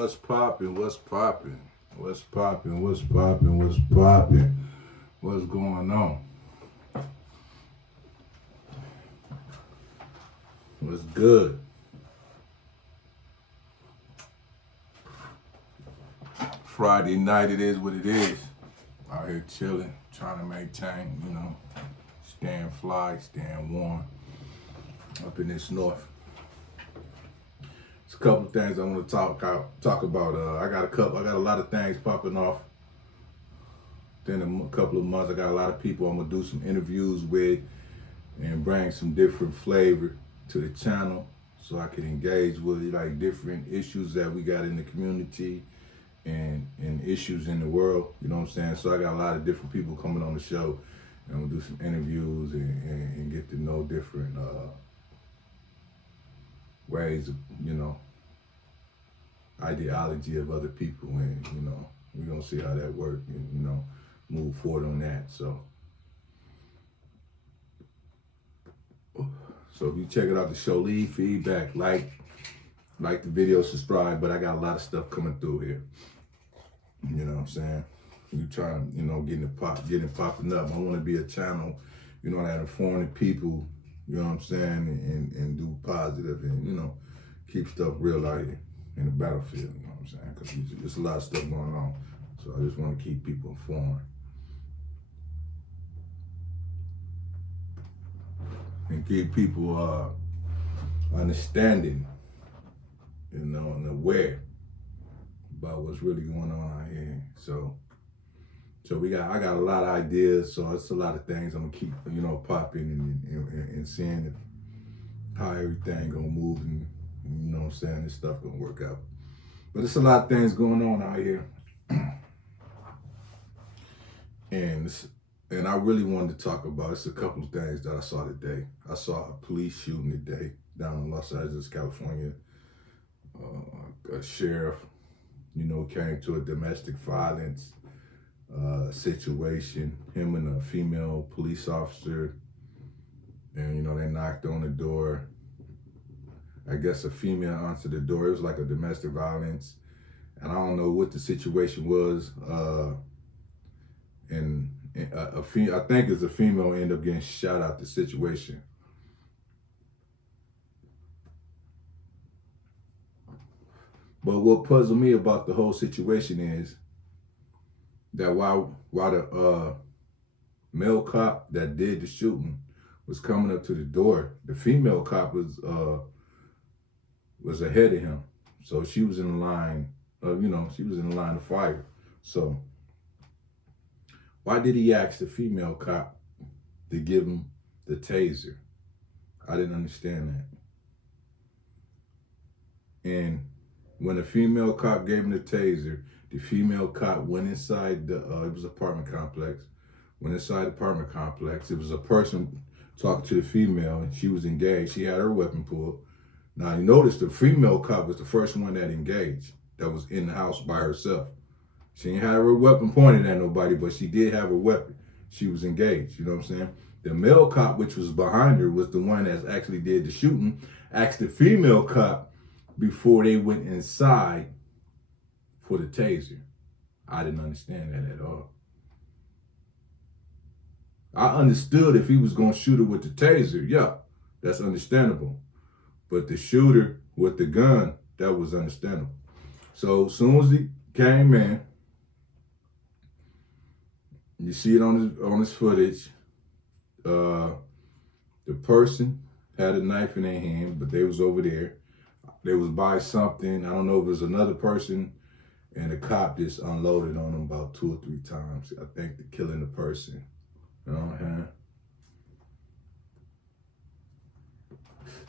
What's poppin'? What's poppin'? What's poppin'? What's poppin'? What's poppin'? What's going on? What's good? Friday night, it is what it is. Out here chilling, trying to maintain, staying fly, staying warm up in this north. It's a couple of things I want to talk about. I got a lot of things popping off. Then a couple of months, I got a lot of people I'm gonna do some interviews with and bring some different flavor to the channel so I can engage with like different issues that we got in the community and issues in the world. You know what I'm saying? So I got a lot of different people coming on the show, and I'm gonna do some interviews and get to know different ways of, ideology of other people, and we're gonna see how that works and move forward on that. So if you check it out, the show, leave feedback, like the video, subscribe. But I got a lot of stuff coming through here. You know what I'm saying? You trying to, getting it popping up. I want to be a channel, that inform the people, you know what I'm saying, and do positive and, keep stuff real out here in the battlefield, you know what I'm saying? Because there's a lot of stuff going on. So I just want to keep people informed. And give people understanding, and aware about what's really going on out here. So I got a lot of ideas. So it's a lot of things I'm gonna keep popping and seeing how everything gonna move, and you know what I'm saying, this stuff gonna work out. But it's a lot of things going on out here, and I really wanted to talk about, it's a couple of things that I saw today. I saw a police shooting today down in Los Angeles, California. A sheriff, came to a domestic violence situation, him and a female police officer, and they knocked on the door. I guess a female answered the door. It was like a domestic violence, and I don't know what the situation was. And I think it's a female ended up getting shot out the situation. But what puzzled me about the whole situation is that while the male cop that did the shooting was coming up to the door, the female cop was ahead of him. So she was in the line of, she was in the line of fire. So why did he ask the female cop to give him the taser? I didn't understand that. And when the female cop gave him the taser, the female cop went inside it was an apartment complex, went inside the apartment complex. It was a person talking to the female, and she was engaged. She had her weapon pulled. Now, you notice the female cop was the first one that engaged, that was in the house by herself. She didn't have her weapon pointed at nobody, but she did have her weapon. She was engaged, you know what I'm saying? The male cop, which was behind her, was the one that actually did the shooting, asked the female cop before they went inside for the taser. I didn't understand that at all. I understood if he was going to shoot her with the taser, yeah, that's understandable. But the shooter with the gun, that was understandable. So as soon as he came in, you see it on his footage, the person had a knife in their hand, but they was over there. They was by something. I don't know if it was another person, and the cop just unloaded on them about 2 or 3 times. I think to killing the person. You know what I'm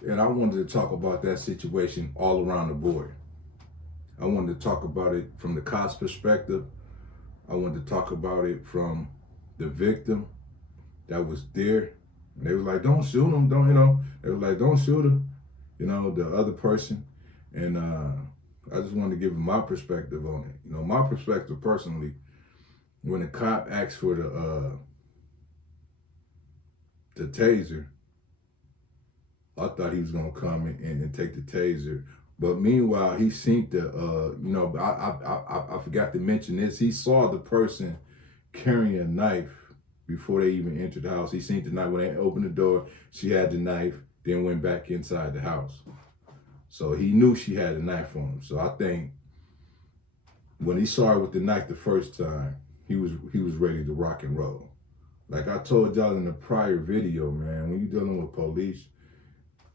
saying? And I wanted to talk about that situation all around the board. I wanted to talk about it from the cop's perspective. I wanted to talk about it from the victim that was there. And they was like, don't shoot him, don't, you know. They was like, don't shoot him, you know, the other person. And I just wanted to give my perspective on it. You know, my perspective personally, when the cop asked for the taser, I thought he was gonna come and take the taser. But meanwhile, he seen the, you know, I forgot to mention this. He saw the person carrying a knife before they even entered the house. He seen the knife when they opened the door. She had the knife, then went back inside the house. So he knew she had a knife on him. So I think when he saw her with the knife the first time, he was ready to rock and roll. Like I told y'all in the prior video, man, when you're dealing with police,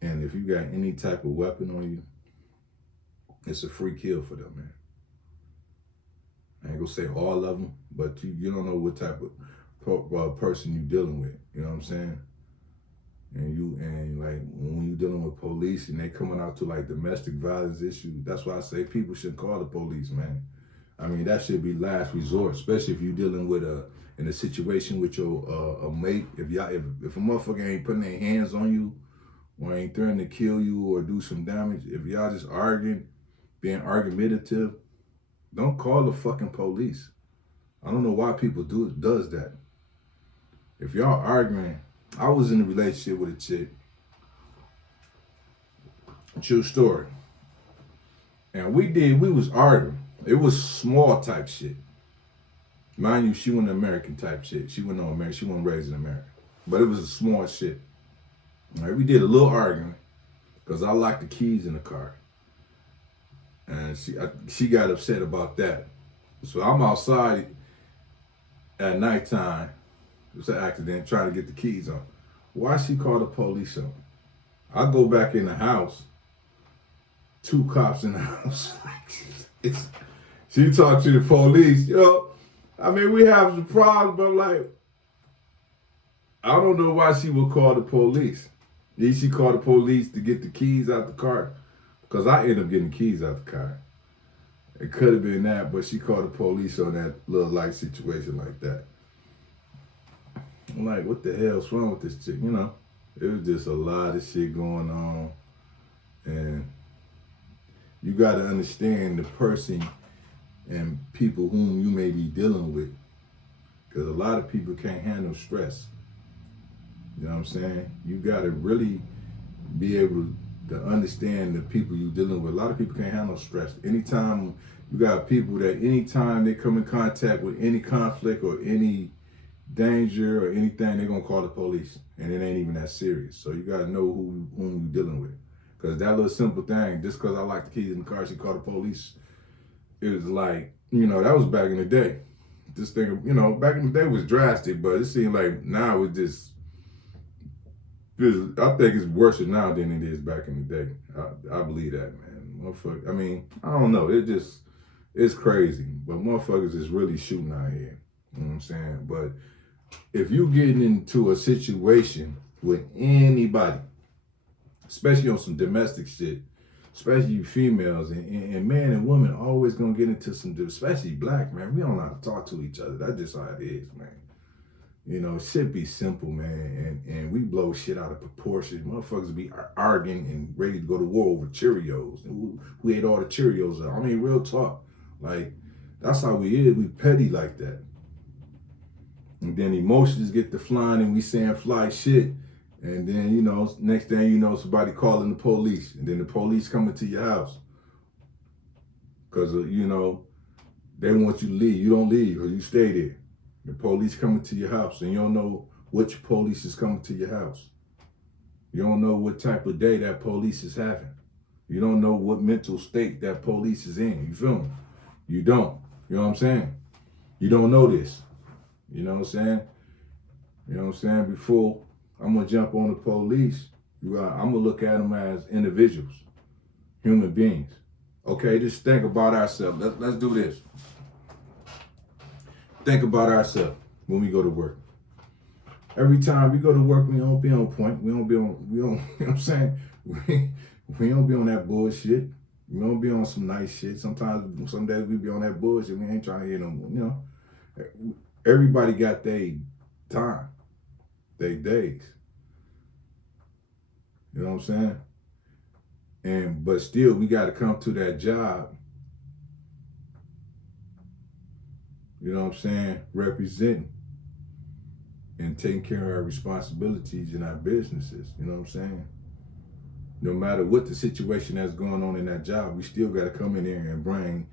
and if you got any type of weapon on you, it's a free kill for them, man. I ain't gonna say all of them, but you don't know what type of person you dealing with. You know what I'm saying? And like when you dealing with police and they coming out to like domestic violence issues, that's why I say people shouldn't call the police, man. I mean, that should be last resort, especially if you're dealing with in a situation with your a mate. If a motherfucker ain't putting their hands on you, or ain't threatening to kill you or do some damage, if y'all just arguing, being argumentative, don't call the fucking police. I don't know why people does that. If y'all arguing, I was in a relationship with a chick. True story. And we was arguing. It was small type shit. Mind you, she wasn't American type shit. She wasn't American. She wasn't raised in America. But it was a small shit. All right, we did a little arguing because I locked the keys in the car. And she got upset about that. So I'm outside at nighttime. It was an accident, trying to get the keys on. Why she called the police on? I go back in the house. 2 cops in the house. She talked to the police. You know, I mean, we have some problems, but like, I don't know why she would call the police. Then she called the police to get the keys out the car. Because I ended up getting the keys out the car. It could have been that, but she called the police on that little light situation like that. I'm like, what the hell's wrong with this chick? You know, it was just a lot of shit going on. And you got to understand the person and people whom you may be dealing with. Because a lot of people can't handle stress. You know what I'm saying? You got to really be able to understand the people you're dealing with. A lot of people can't handle stress. Anytime you got people that anytime they come in contact with any conflict or any danger or anything, they're going to call the police. And it ain't even that serious. So you got to know whom you're dealing with. Because that little simple thing, just because I like the keys in the car, she called the police. It was like, you know, that was back in the day. This thing, you know, back in the day was drastic, but it seemed like now it's just, I think it's worse now than it is back in the day. I believe that, man. Motherfucker, I mean, I don't know. It's crazy. But motherfuckers is really shooting out here. You know what I'm saying? But if you getting into a situation with anybody, especially on some domestic shit, especially you females and man and women always gonna get into some, especially black, man. We don't know how to talk to each other. That's just how it is, man. You know, shit be simple, man, and we blow shit out of proportion. Motherfuckers be arguing and ready to go to war over Cheerios. And who ate all the Cheerios up? I mean, real talk. Like, that's how we is. We petty like that. And then emotions get to flying and we saying fly shit. And then, you know, next thing you know, somebody calling the police. And then the police coming to your house. Because, you know, they want you to leave. You don't leave or you stay there. The police coming to your house and you don't know which police is coming to your house. You don't know what type of day that police is having. You don't know what mental state that police is in. You feel me? You don't. You know what I'm saying? You don't know this. You know what I'm saying? You know what I'm saying? Before I'm going to jump on the police, I'm gonna look at them as individuals, human beings. Okay, just think about ourselves. Let's do this. Think about ourselves when we go to work. Every time we go to work, we don't be on point. We don't, you know what I'm saying? We don't be on that bullshit. We don't be on some nice shit. Sometimes, some days we be on that bullshit. We ain't trying to hear no more, you know. Everybody got their time, their days. You know what I'm saying? But still, we got to come to that job, you know what I'm saying, representing and taking care of our responsibilities in our businesses, you know what I'm saying? No matter what the situation that's going on in that job, we still got to come in there and bring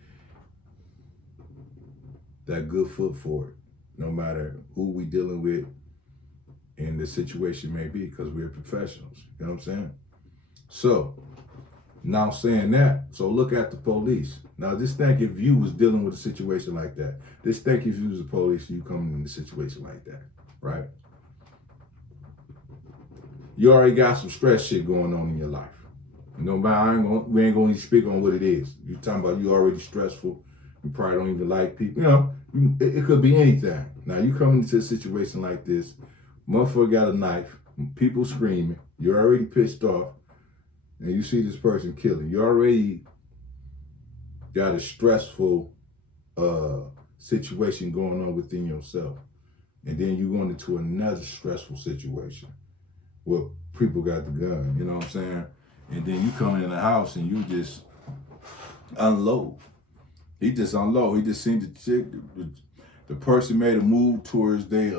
that good foot forward, no matter who we dealing with and the situation may be, because we're professionals, you know what I'm saying? So, now saying that, so look at the police. Now just think if you was dealing with a situation like that. Just think if you was the police, you coming in a situation like that, right? You already got some stress shit going on in your life. No matter, we ain't gonna speak on what it is. You talking about you already stressful. You probably don't even like people. You know, it could be anything. Now you come into a situation like this, motherfucker got a knife, people screaming, you're already pissed off, and you see this person killing. You already got a stressful situation going on within yourself. And then you go into another stressful situation where people got the gun, you know what I'm saying? And then you come in the house and you just unload. He just unload. He just seen the chick, the person made a move towards they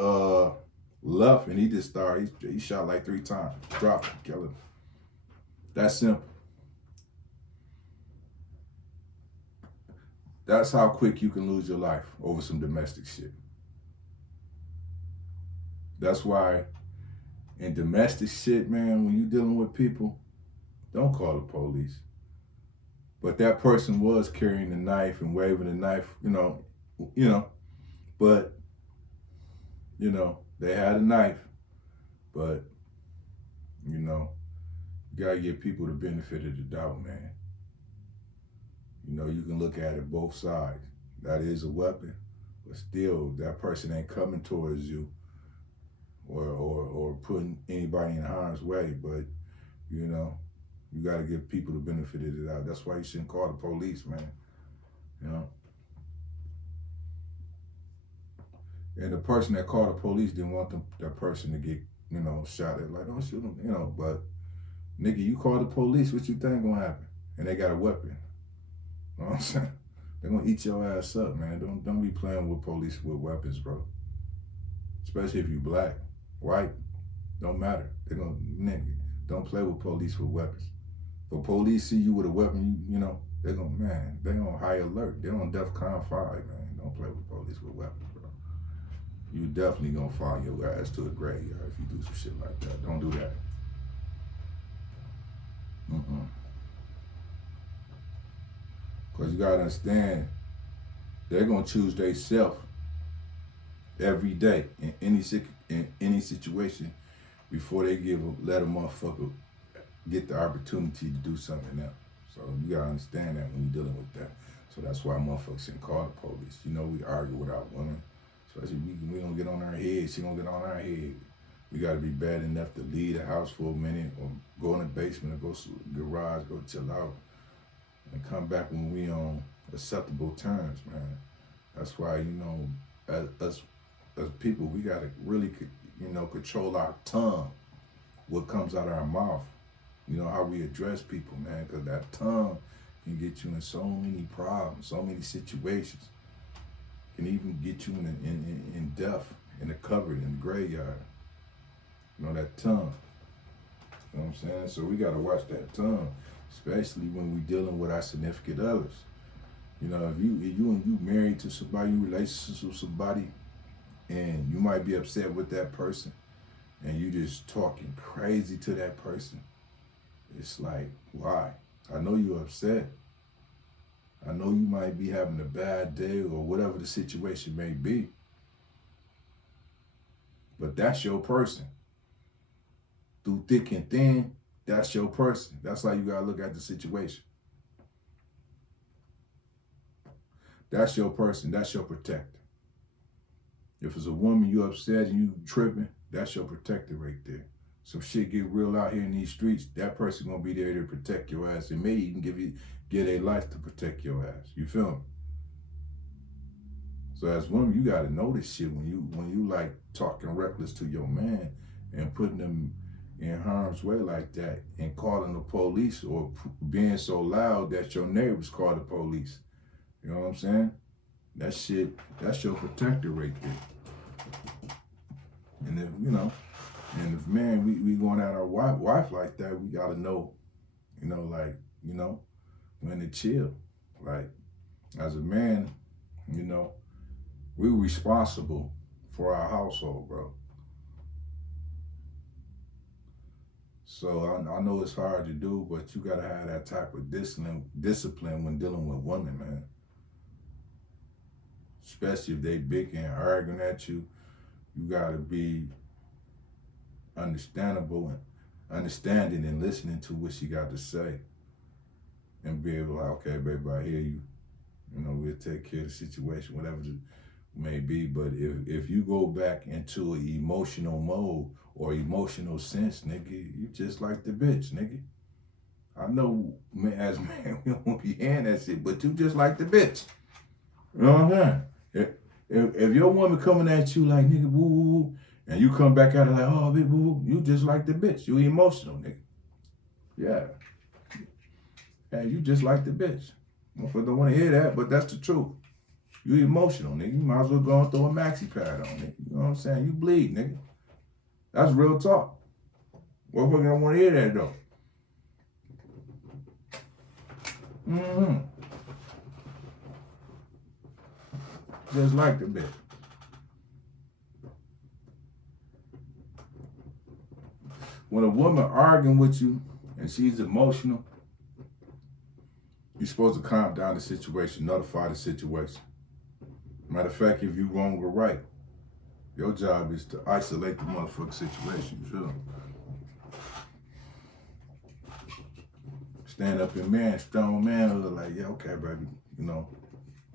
left, and he just started, he shot like 3 times, dropped him, killed him. That's simple. That's how quick you can lose your life over some domestic shit. That's why in domestic shit, man, when you dealing with people, don't call the police. But that person was carrying a knife and waving a knife, you know, but, you know, they had a knife, but, you know, you gotta give people the benefit of the doubt, man. You know, you can look at it both sides. That is a weapon, but still, that person ain't coming towards you or putting anybody in harm's way. But, you know, you got to give people the benefit of the doubt. That's why you shouldn't call the police, man. You know? And the person that called the police didn't want that person to get, you know, shot at. Like, don't shoot them, you know. But, nigga, you call the police, what you think gonna happen? And they got a weapon. You know what I'm saying? They're gonna eat your ass up, man. Don't be playing with police with weapons, bro. Especially if you black, white, don't matter. They're gonna, nigga, don't play with police with weapons. If police see you with a weapon, you know, they're on high alert. They're on DEFCON 5, man. Don't play with police with weapons, bro. You definitely gonna follow your ass to a graveyard if you do some shit like that. Don't do that. Because you gotta understand, they're gonna choose they self every day in any situation before they let a motherfucker get the opportunity to do something else. So you gotta understand that when you're dealing with that. So that's why motherfuckers shouldn't call the police. You know, we argue with our women, especially we don't get on our head. She gonna get on our head. We gotta be bad enough to leave the house for a minute or go in the basement or go to the garage, go chill out, and come back when we on acceptable terms, man. That's why, you know, as people, we gotta really, you know, control our tongue, what comes out of our mouth. You know, how we address people, man, because that tongue can get you in so many problems, so many situations. Can even get you in death, in the cupboard, in the graveyard. You know, that tongue. You know what I'm saying? So we gotta watch that tongue, especially when we dealing with our significant others. You know, if you married to somebody, you relationship with somebody, and you might be upset with that person, and you just talking crazy to that person. It's like, why? I know you're upset. I know you might be having a bad day or whatever the situation may be. But that's your person. through thick and thin, that's your person. That's how you gotta look at the situation. That's your person. That's your protector. If it's a woman, you upset and you tripping, that's your protector right there. Some shit get real out here in these streets, that person gonna be there to protect your ass, and maybe even give their life to protect your ass. You feel me? So as women, you gotta know this shit when you like talking reckless to your man and putting them in harm's way like that and calling the police or being so loud that your neighbors call the police. You know what I'm saying? That shit, that's your protector right there. And if, and if, man, we going at our wife like that, we gotta know, when to chill. Like, as a man, we're responsible for our household, bro. So I know it's hard to do, but you gotta have that type of discipline when dealing with women, man. Especially if they big and arguing at you, you gotta be understanding and listening to what she got to say, and be able to, like, okay, baby, I hear you. We'll take care of the situation, whatever it may be. But if you go back into an emotional mode or emotional sense, nigga, you just like the bitch, nigga. I know, man, as man, we don't be hearing that shit, but you just like the bitch. You know what I'm saying? If your woman coming at you like, nigga, woo, woo, woo, and you come back at her like, oh, big woo, woo, you just like the bitch. You emotional, nigga. Yeah. Hey, you just like the bitch. Motherfucker don't want to hear that, but that's the truth. You emotional, nigga. You might as well go and throw a maxi pad on, nigga. You know what I'm saying? You bleed, nigga. That's real talk. Motherfucker don't want to hear that, though. Just like the bitch. When a woman arguing with you and she's emotional, you're supposed to calm down the situation, notify the situation. Matter of fact, if you wrong or right, your job is to isolate the motherfucking situation, you feel me? Stand up in strong manhood, like, yeah, okay, baby,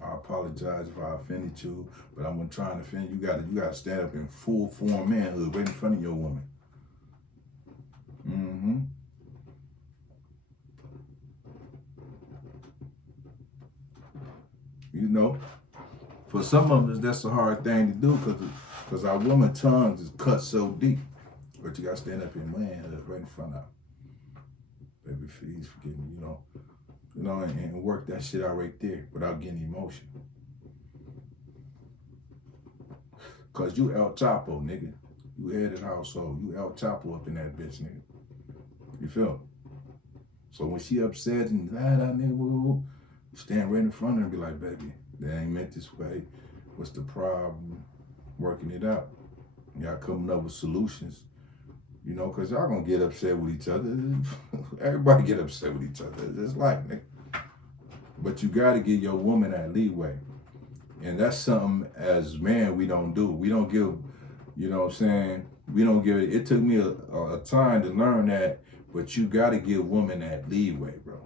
I apologize if I offended you, but I'm gonna try and offend you. You gotta stand up in full form manhood right in front of your woman. For some of us, that's a hard thing to do because our woman tongues is cut so deep. But you gotta stand up in manhood right in front of her. Baby, please forgive me, and work that shit out right there without getting emotional. Cause you El Chapo, nigga. You head of the household. You El Chapo up in that bitch, nigga. You feel me? So when she upset and nigga, stand right in front of her and be like, baby, they ain't meant this way. What's the problem? Working it out. Y'all coming up with solutions. Cause y'all gonna get upset with each other. Everybody get upset with each other. It's like, nigga. But you gotta give your woman that leeway. And that's something as man we don't do. We don't give, we don't give it. It took me a time to learn that, but you gotta give women that leeway, bro.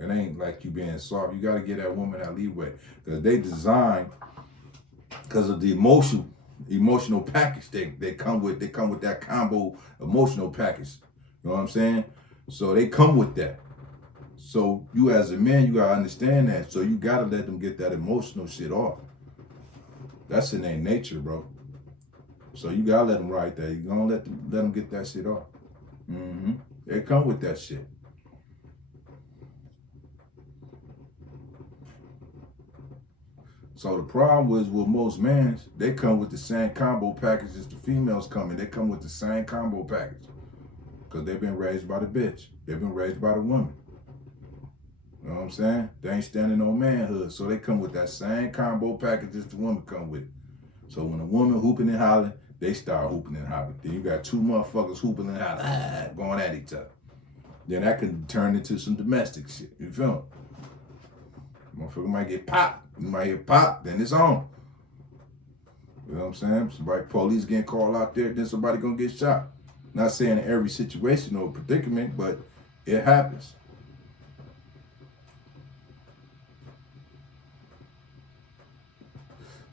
It ain't like you being soft. You gotta give that woman that leeway. Because they designed, because of the emotional package they come with. They come with that combo emotional package. You know what I'm saying? So they come with that. So you as a man, you gotta understand that. So you gotta let them get that emotional shit off. That's in their nature, bro. So you gotta let them ride that. You gonna let them get that shit off. They come with that shit. So the problem was with most men, they come with the same combo package as the females coming. They come with the same combo package. Because they've been raised by the bitch. They've been raised by the woman. You know what I'm saying? They ain't standing on manhood. So they come with that same combo package as the woman come with. So when a woman hooping and hollering, they start hooping and hollering. Then you got two motherfuckers hooping and hollering, going at each other. Then that can turn into some domestic shit. You feel me? Motherfucker might get popped. You might get popped, then it's on. You know what I'm saying? Somebody, police getting called out there, then somebody gonna get shot. Not saying in every situation or predicament, but it happens.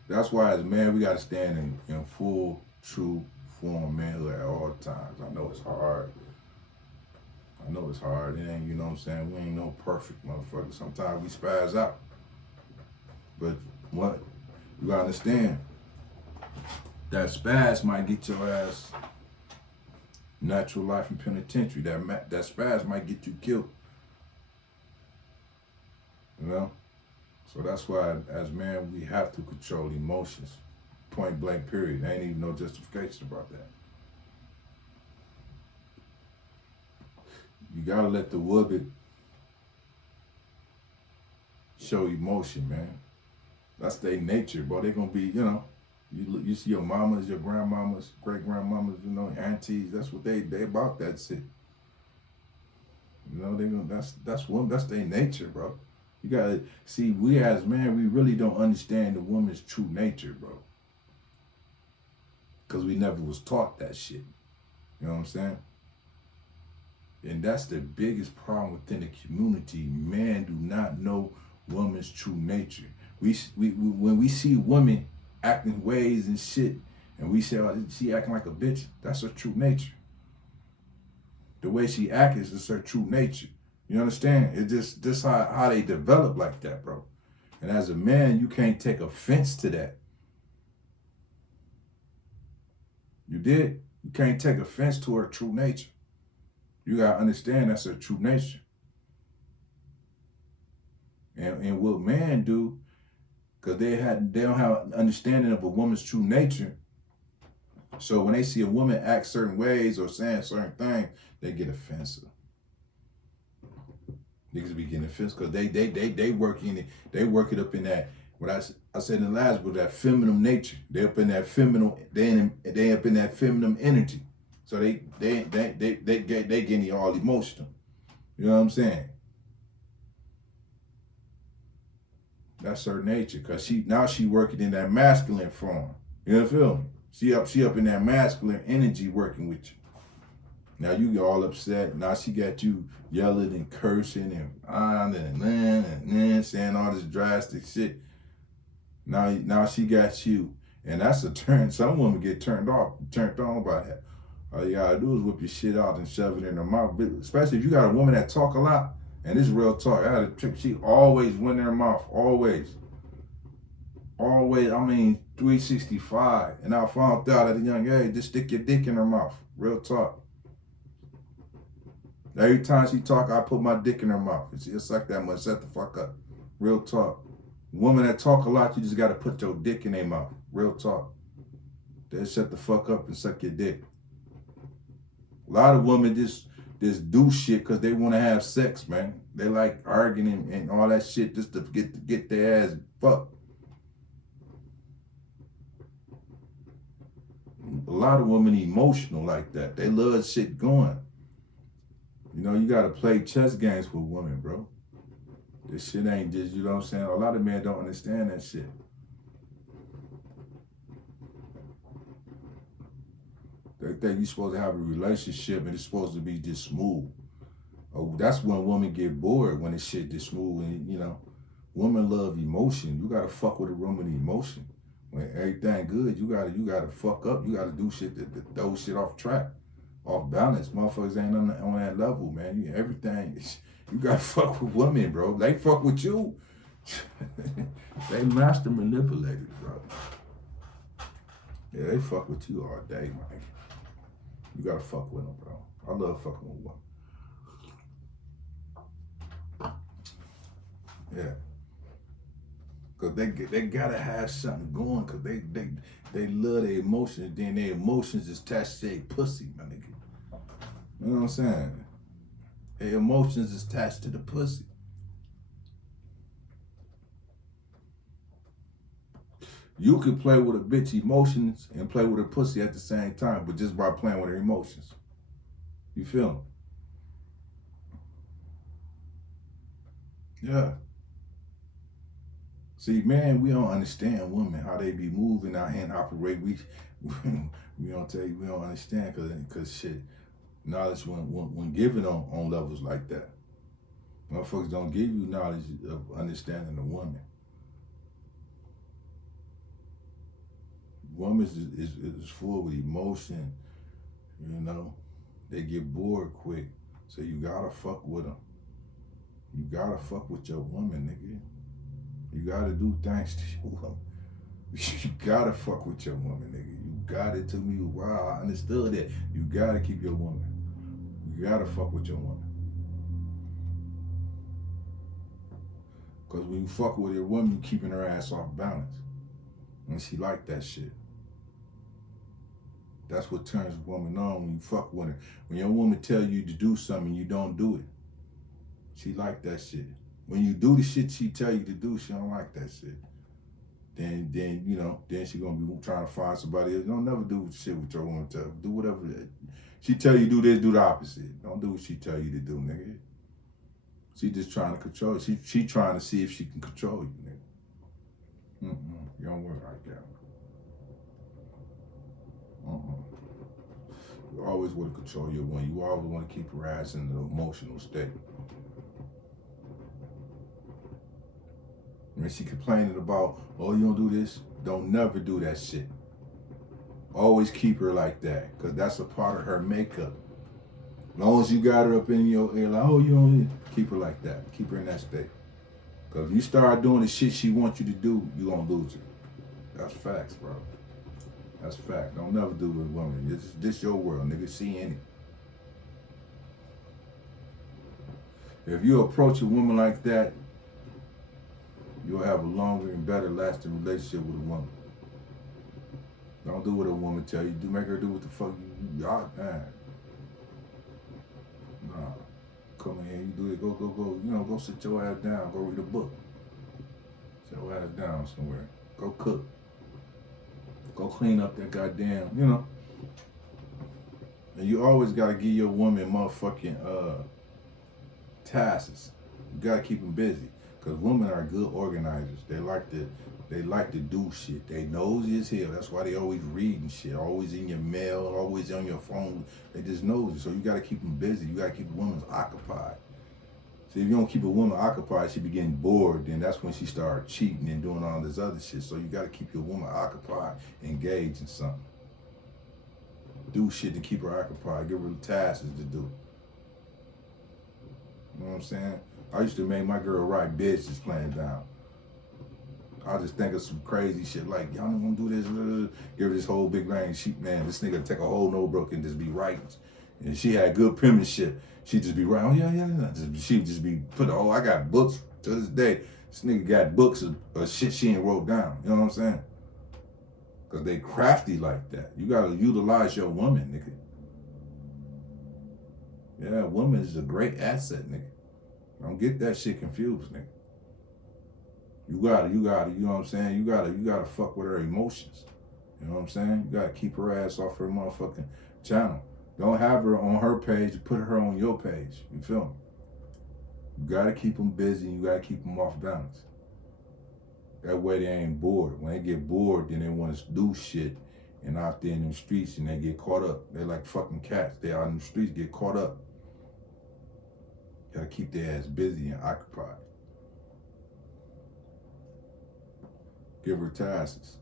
That's why as men, we got to stand in full, true form manhood at all times. I know it's hard. I know it's hard. It ain't, you know what I'm saying? We ain't no perfect motherfucker. Sometimes we spaz out. But what? You got to understand, that spaz might get your ass natural life in penitentiary. That spaz might get you killed. You know? So that's why, as men, we have to control emotions. Point blank, period. There ain't even no justification about that. You gotta let the woman show emotion, man. That's their nature, bro. They gonna be, you know, you see your mamas, your grandmamas, great grandmamas, you know, aunties. That's what they about that shit. You know, they gonna that's their nature, bro. You gotta see, we as men, we really don't understand the woman's true nature, bro. Cause we never was taught that shit. You know what I'm saying? And that's the biggest problem within the community. Men do not know woman's true nature. We when we see women acting ways and shit, and we say, oh, she acting like a bitch, that's her true nature. The way she acts is her true nature. You understand? It's just this how they develop like that, bro. And as a man, you can't take offense to that. You did? You can't take offense to her true nature. You gotta understand that's her true nature. And what men do, because they don't have an understanding of a woman's true nature. So when they see a woman act certain ways or saying certain things, they get offensive. Niggas be getting offensive because they work in it. They work it up in that. What I said in the last book, that feminine nature. They up in that feminine. They up in that feminine energy. So they getting all emotional. You know what I'm saying? That's her nature, cause she working in that masculine form. You know, feel me? She up in that masculine energy working with you. Now you get all upset. Now she got you yelling and cursing and saying all this drastic shit. Now she got you, and that's a turn. Some women get turned on by that. All you gotta do is whip your shit out and shove it in her mouth. Especially if you got a woman that talk a lot. And this is real talk. I had a trick. She always went in her mouth. Always. Always. I mean, 365. And I found out at a young age, just stick your dick in her mouth. Real talk. Every time she talk, I put my dick in her mouth. It's like that much. Shut the fuck up. Real talk. Women that talk a lot, you just got to put your dick in their mouth. Real talk. They shut the fuck up and suck your dick. A lot of women just do shit because they want to have sex, man. They like arguing and all that shit just to get their ass fucked. A lot of women emotional like that. They love shit going. You know, you got to play chess games with women, bro. This shit ain't just, you know what I'm saying? A lot of men don't understand that shit. They think you're supposed to have a relationship and it's supposed to be just smooth. Oh, that's when women get bored, when this shit just smooth. And, you know, women love emotion. You got to fuck with a woman emotion. When everything good, you gotta fuck up. You gotta do shit that throw shit off track, off balance. Motherfuckers ain't on that level, man. Everything, you gotta fuck with women, bro. They fuck with you. They master manipulators, bro. Yeah, they fuck with you all day, man. You gotta fuck with them, bro. I love fucking with women. Yeah. Cause they gotta have something going, cause they love their emotions, then their emotions is attached to their pussy, my nigga. You know what I'm saying? Their emotions is attached to the pussy. You can play with a bitch emotions and play with her pussy at the same time, but just by playing with her emotions. You feel me? Yeah. See, man, we don't understand women, how they be moving out and operate. We don't tell you, we don't understand because shit, knowledge when given on levels like that. Motherfuckers don't give you knowledge of understanding a woman. Women is full with emotion, you know. They get bored quick. So you gotta fuck with them. You gotta fuck with your woman, nigga. You gotta do things to your woman. You gotta fuck with your woman, nigga. You got it. To me, wow, I understood that. You gotta keep your woman. You gotta fuck with your woman. Because when you fuck with your woman, you keeping her ass off balance. And she like that shit. That's what turns a woman on when you fuck with her. When your woman tell you to do something, you don't do it. She like that shit. When you do the shit she tell you to do, she don't like that shit. Then she gonna be trying to find somebody else. Don't never do shit with your woman. Do whatever. She tell you do this, do the opposite. Don't do what she tell you to do, nigga. She just trying to control you. She trying to see if she can control you, nigga. You don't work like that. You always want to control your woman. You always want to keep her ass in an emotional state. When she complaining about, oh, you don't do this, don't never do that shit. Always keep her like that, because that's a part of her makeup. As long as you got her up in your ear, like, oh, you don't keep her like that. Keep her in that state. Because if you start doing the shit she wants you to do, you going to lose her. That's facts, bro. That's fact. Don't never do it with women. This your world, nigga. See in it. If you approach a woman like that, you'll have a longer and better lasting relationship with a woman. Don't do what a woman tell you. Do make her do what the fuck you man. Nah. Come in here, you do it. Go. Go sit your ass down. Go read a book. Sit your ass down somewhere. Go cook. Go clean up that goddamn, And you always gotta give your woman motherfucking tasks. You gotta keep them busy. Cause women are good organizers. They like to do shit. They nosy as hell. That's why they always reading shit. Always in your mail, always on your phone. They just nosy. So you gotta keep them busy. You gotta keep women occupied. See, if you don't keep a woman occupied, she be getting bored. Then that's when she start cheating and doing all this other shit. So you got to keep your woman occupied, engaged in something. Do shit to keep her occupied. Give her tasks to do. You know what I'm saying? I used to make my girl write business plans down. I just think of some crazy shit like, y'all don't want to do this. Give her this whole big line. This nigga take a whole notebook and just be writing. And she had good penmanship. She just be writing, oh yeah. She just be I got books to this day. This nigga got books of shit she ain't wrote down. You know what I'm saying? Because they crafty like that. You got to utilize your woman, nigga. Yeah, woman is a great asset, nigga. Don't get that shit confused, nigga. You gotta, you know what I'm saying? You gotta fuck with her emotions. You know what I'm saying? You gotta keep her ass off her motherfucking channel. Don't have her on her page, put her on your page. You feel me? You gotta keep them busy, you gotta keep them off balance. That way they ain't bored. When they get bored, then they want to do shit and out there in them streets and they get caught up. They're like fucking cats. They out in the streets, get caught up. Gotta keep their ass busy and occupied. Give her tasks.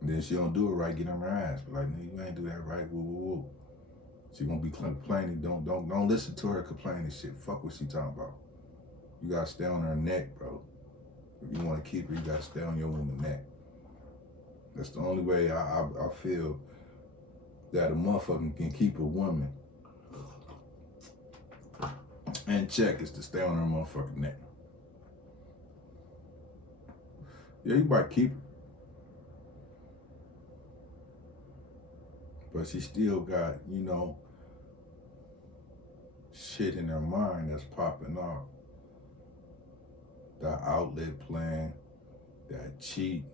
And then she don't do it right, get on her ass. But like, nigga, you ain't do that right. Woo. She gonna be complaining. Don't listen to her complaining shit. Fuck what she talking about. You gotta stay on her neck, bro. If you wanna keep her, you gotta stay on your woman's neck. That's the only way I feel that a motherfucker can keep a woman in check is to stay on her motherfucking neck. Yeah, you might keep her. But she still got, shit in her mind that's popping off. That outlet plan, that cheat,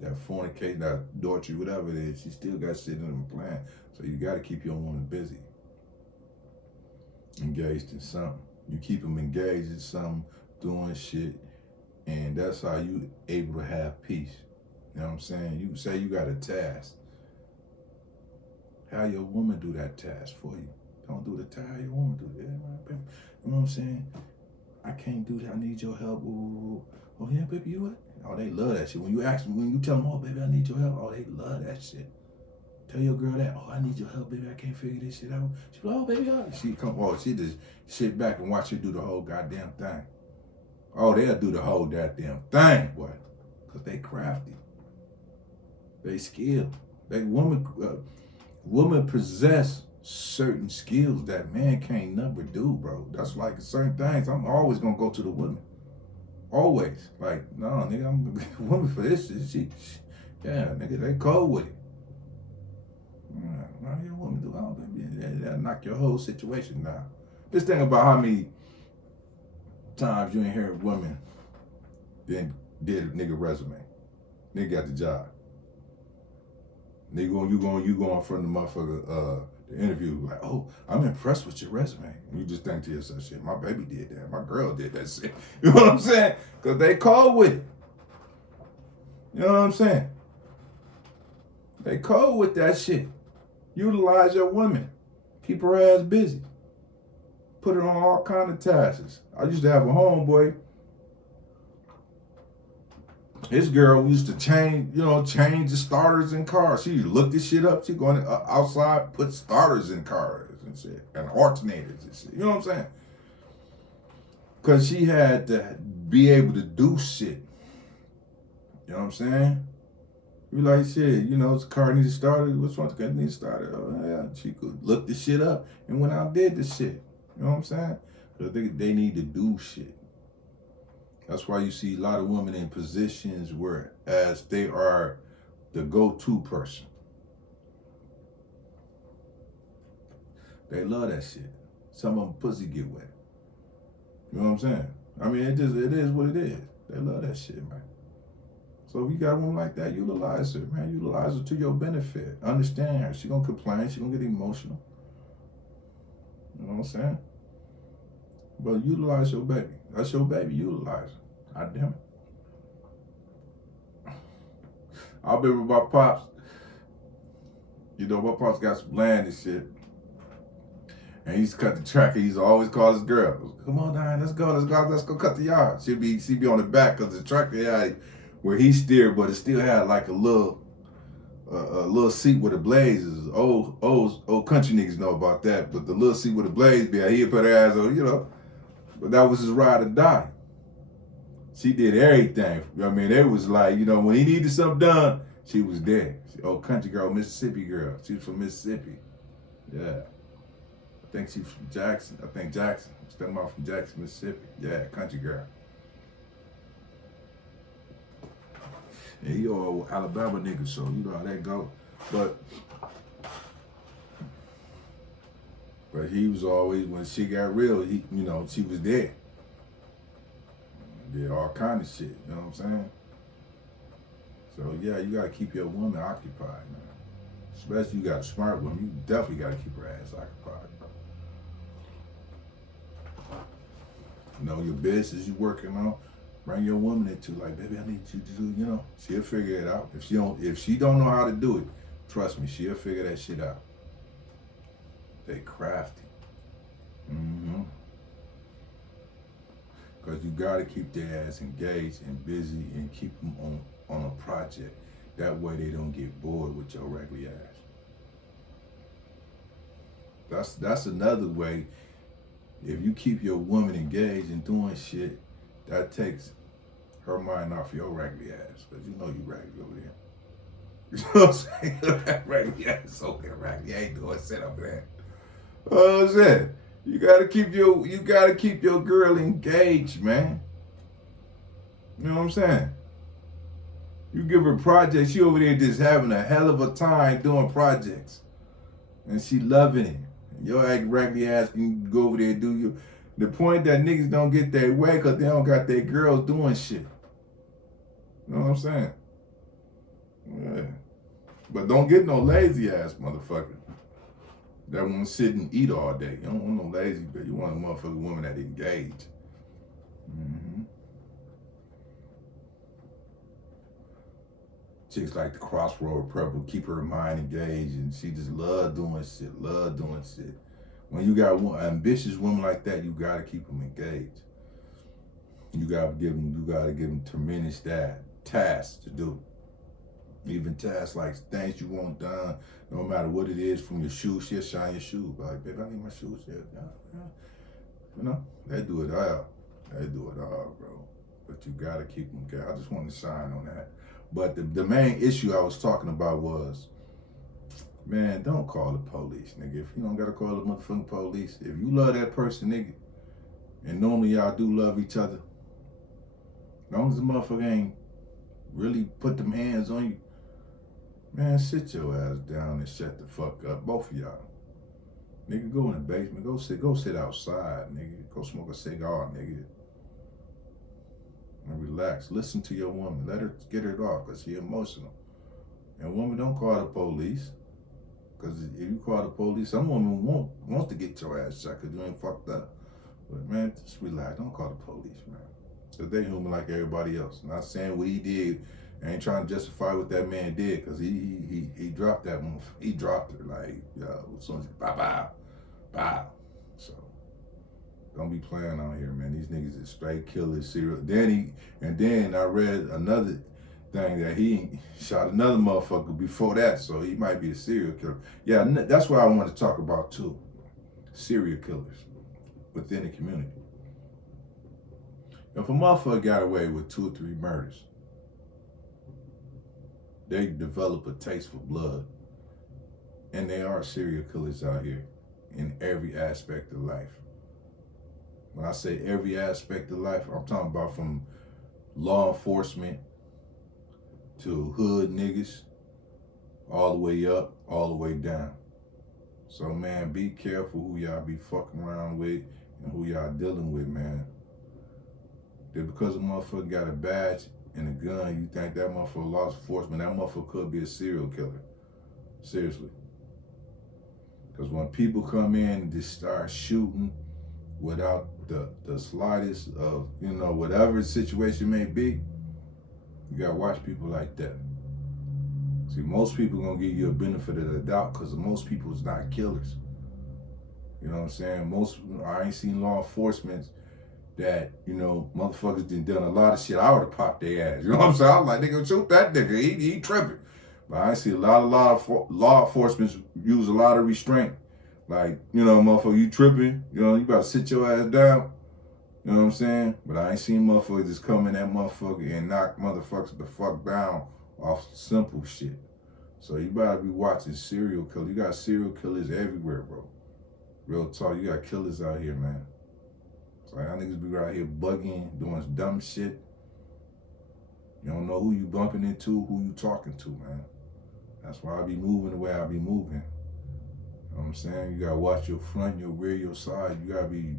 that fornicate, that adultery, whatever it is, she still got shit in her plan. So you gotta keep your woman busy. Engaged in something. You keep them engaged in something, doing shit, and that's how you able to have peace. You know what I'm saying? You say you got a task. Have your woman do that task for you. Don't do the task. Have your woman do that. You know what I'm saying? I can't do that. I need your help. Ooh. Oh yeah, baby, you what? Oh, they love that shit. When you ask them, when you tell them, oh baby, I need your help. Oh, they love that shit. Tell your girl that. Oh, I need your help, baby. I can't figure this shit out. She be like, oh baby, she just sit back and watch you do the whole goddamn thing. Oh, they'll do the whole goddamn thing, boy, cause they crafty. They skilled. Women possess certain skills that man can't never do, bro. That's like certain things. I'm always gonna go to the women. Always. Like, no, nigga, I'm a woman for this shit. Yeah, nigga, they cold with it. Now your woman do all that. That'll knock your whole situation down. Just think about how many times you ain't heard women then did a nigga resume. Nigga got the job. Nigga, you going from the motherfucker, the interview, like, oh, I'm impressed with your resume. And you just think to yourself, shit, my baby did that. My girl did that shit. You know what I'm saying? Because they cold with it. You know what I'm saying? They cold with that shit. Utilize your woman. Keep her ass busy. Put her on all kind of tasks. I used to have a homeboy. His girl used to change the starters in cars. She looked this shit up. She going outside, put starters in cars and shit, and alternators and shit. You know what I'm saying? Because she had to be able to do shit. You know what I'm saying? You like, shit, this car needs started. Which one needs started? Oh, yeah. She could look the shit up and went out and did the shit. You know what I'm saying? Because they need to do shit. That's why you see a lot of women in positions where as they are the go-to person. They love that shit. Some of them pussy get wet. You know what I'm saying? I mean, it is what it is. They love that shit, man. So if you got a woman like that, utilize her, man. Utilize her to your benefit. Understand her. She gonna complain. She gonna get emotional. You know what I'm saying? But utilize your baby. That's your baby. Utilize her. God damn it. I remember my pops. My pops got some land and shit. And he used to cut the track. He used to always call his girl. Come on, Diane, let's go cut the yard. She'd be on the back because the tractor had where he steered, but it still had like a little seat with the blazes. Old country niggas know about that. But the little seat with the blaze, he'd put her ass on, But that was his ride or die. She did everything. I mean, it was like, when he needed something done, she was there. Old country girl, Mississippi girl. She was from Mississippi. Yeah. I think she's from Jackson. Jackson. I'm talking about from Jackson, Mississippi. Yeah, country girl. And he all Alabama nigga, so you know how that go. But he was always, when she got real, she was there. Did all kind of shit, you know what I'm saying? So yeah, you gotta keep your woman occupied, man. Especially you got a smart woman, you definitely gotta keep her ass occupied. Your business you working on, bring your woman into, like, baby, I need you to do, she'll figure it out. If she don't know how to do it, trust me, she'll figure that shit out. They crafty. Because you got to keep their ass engaged and busy and keep them on a project. That way they don't get bored with your regular ass. That's another way. If you keep your woman engaged and doing shit, that takes her mind off your regular ass. Because you regular over there. You know what I'm saying? Regular ass over there, regular. You ain't doing shit over there. You know what I'm saying? You gotta keep your girl engaged, man. You know what I'm saying? You give her projects, she over there just having a hell of a time doing projects. And she loving it. And your regular ass can go over there and do you. The point that niggas don't get their way because they don't got their girls doing shit. You know what I'm saying? Yeah. But don't get no lazy ass motherfucker that want to sit and eat all day. You don't want no lazy, but you want a motherfucking woman that engaged. Mm-hmm. Chicks like the Crossroad Purple keep her mind engaged, and she just love doing shit, love doing shit. When you got ambitious women like that, you gotta keep them engaged. You gotta give them tremendous tasks to do. Even tasks like things you want done, no matter what it is, from your shoes, she'll shine your shoes. Like, babe, I need my shoes. Yeah. You know, they do it all. They do it all, bro. But you gotta keep them engaged. I just want to shine on that. But the main issue I was talking about was, man, don't call the police, nigga. If you don't gotta call the motherfucking police, if you love that person, nigga, and normally y'all do love each other, as long as the motherfucker ain't really put them hands on you, man, sit your ass down and shut the fuck up, both of y'all. Nigga, go in the basement, go sit outside, nigga. Go smoke a cigar, nigga. And relax. Listen to your woman. Let her get it off, because she emotional. And woman, don't call the police. Because if you call the police, some woman wants to get your ass shot because you ain't fucked up. But man, just relax. Don't call the police, man. Because they human like everybody else. Not saying what he did. I ain't trying to justify what that man did, because he dropped that one. He dropped her like, as soon as bow. So don't be playing out here, man. These niggas is straight killers, serial. Then I read another thing that he shot another motherfucker before that, so he might be a serial killer. Yeah, that's what I want to talk about too. Serial killers within the community. If a motherfucker got away with 2 or 3 murders, they develop a taste for blood. And they are serial killers out here in every aspect of life. When I say every aspect of life, I'm talking about from law enforcement to hood niggas, all the way up, all the way down. So man, be careful who y'all be fucking around with and who y'all dealing with, man. That because a motherfucker got a badge and a gun, you think that motherfucker lost enforcement, that motherfucker could be a serial killer. Seriously. Because when people come in and just start shooting without the slightest of, whatever the situation may be, you gotta watch people like that. See, most people gonna give you a benefit of the doubt because most people is not killers. You know what I'm saying? I ain't seen law enforcement that, motherfuckers done a lot of shit. I would've popped their ass. You know what I'm saying? I'm like, nigga, shoot that nigga. He tripping. But I see a lot of law enforcement use a lot of restraint. Like, motherfucker, you tripping. You better sit your ass down. You know what I'm saying? But I ain't seen motherfuckers just come in that motherfucker and knock motherfuckers the fuck down off simple shit. So you better be watching serial killers. You got serial killers everywhere, bro. Real talk, you got killers out here, man. So y'all niggas be out here bugging, doing dumb shit. You don't know who you bumping into, who you talking to, man. That's why I be moving the way I be moving. You know what I'm saying? You gotta watch your front, your rear, your side. You gotta be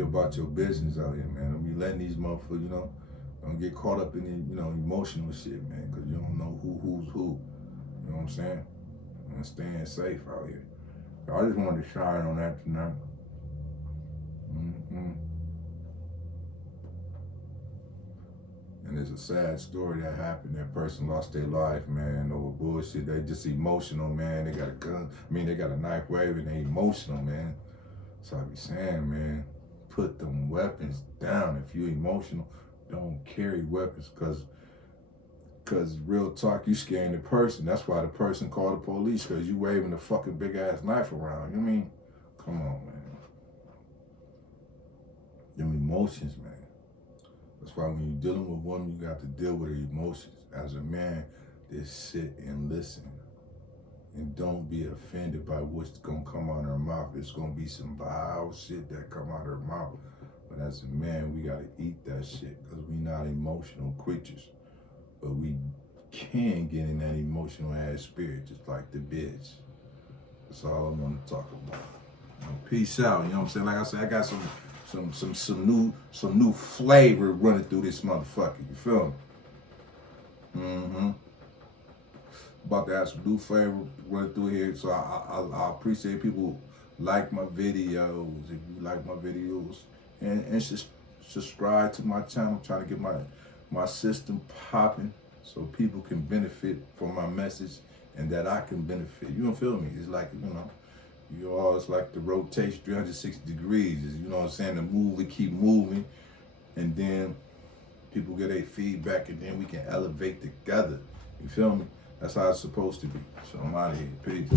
about your business out here, man. Don't be letting these motherfuckers, don't get caught up in the, emotional shit, man, because you don't know who's who. You know what I'm saying? And staying safe out here. So I just wanted to shine on that tonight. And it's a sad story that happened. That person lost their life, man, over bullshit. They just emotional, man. They got a gun. They got a knife waving. They emotional, man. So I be saying, man, put them weapons down. If you emotional, don't carry weapons, because real talk, you scaring the person. That's why the person called the police, because you waving a fucking big ass knife around. You know what I mean? Come on, man. Them emotions, man. That's why when you're dealing with women, you got to deal with her emotions. As a man, just sit and listen. And don't be offended by what's going to come out of her mouth. It's going to be some vile shit that come out of her mouth. But as a man, we got to eat that shit, because we not emotional creatures. But we can get in that emotional ass spirit, just like the bitch. That's all I want to talk about. Peace out. You know what I'm saying? Like I said, I got some new flavor running through this motherfucker. You feel me? About to have some new flavor running through here. So I appreciate people like my videos. If you like my videos, and subscribe to my channel. I'm trying to get my system popping. so people can benefit from my message and that I can benefit. You don't feel me? It's like, you all, it's like the rotation 360 degrees. You know what I'm saying? The move, we keep moving, and then people get their feedback, and then we can elevate together. You feel me? That's how it's supposed to be. So I'm out of here. Peace.